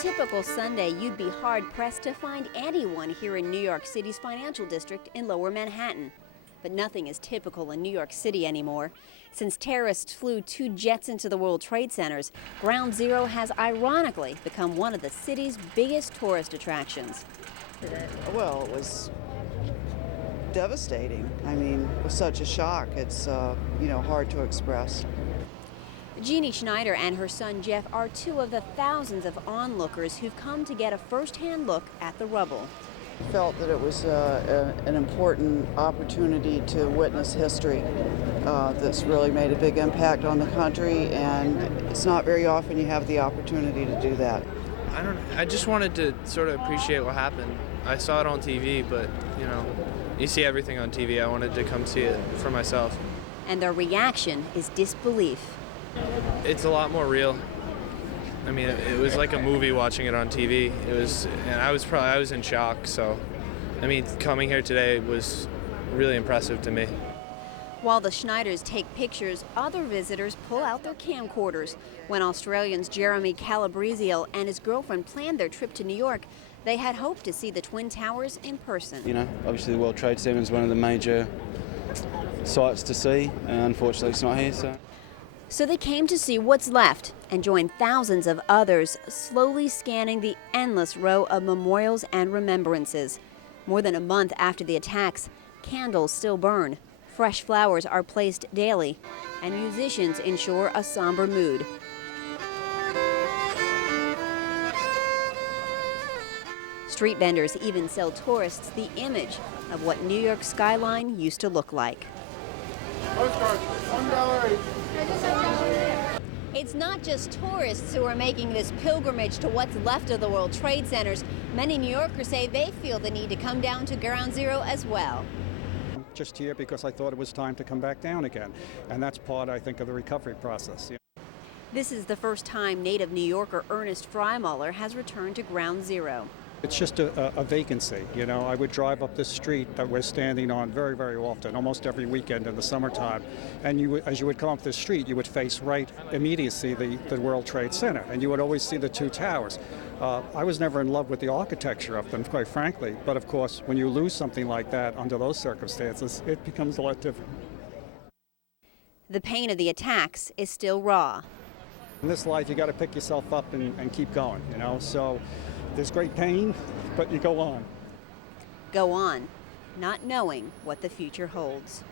typical Sunday, you'd be hard-pressed to find anyone here in New York City's financial district in Lower Manhattan. But nothing is typical in New York City anymore. Since terrorists flew 2 jets into the World Trade Centers, Ground Zero has ironically become one of the city's biggest tourist attractions. Well, it was devastating. I mean, it was such a shock. It's, hard to express. Jeannie Schneider and her son Jeff are 2 of the thousands of onlookers who've come to get a first-hand look at the rubble. I felt that it was an important opportunity to witness history that's really made a big impact on the country, and it's not very often you have the opportunity to do that. I just wanted to sort of appreciate what happened. I saw it on TV, but, you see everything on TV. I wanted to come see it for myself. And their reaction is disbelief. It's a lot more real. I mean, it was like a movie watching it on TV. And I was in shock. So, coming here today was really impressive to me. While the Schneiders take pictures, other visitors pull out their camcorders. When Australians Jeremy Calabrese and his girlfriend planned their trip to New York, they had hoped to see the Twin Towers in person. Obviously the World Trade Center is one of the major sights to see, and unfortunately it's not here. So they came to see what's left and joined thousands of others, slowly scanning the endless row of memorials and remembrances. More than a month after the attacks, candles still burn, fresh flowers are placed daily, and musicians ensure a somber mood. Street vendors even sell tourists the image of what New York's skyline used to look like. It's not just tourists who are making this pilgrimage to what's left of the World Trade Centers. Many New Yorkers say they feel the need to come down to Ground Zero as well. Just here because I thought it was time to come back down again. And that's part, I think, of the recovery process. This is the first time native New Yorker Ernest Freimuller has returned to Ground Zero. It's just a vacancy. I would drive up this street that we're standing on very, very often, almost every weekend in the summertime. And as you would come up this street, you would face right immediately the World Trade Center, and you would always see the 2 towers. I was never in love with the architecture of them, quite frankly. But of course, when you lose something like that under those circumstances, it becomes a lot different. The pain of the attacks is still raw. In this life, you got to pick yourself up and keep going, So there's great pain, but you go on. Go on, not knowing what the future holds.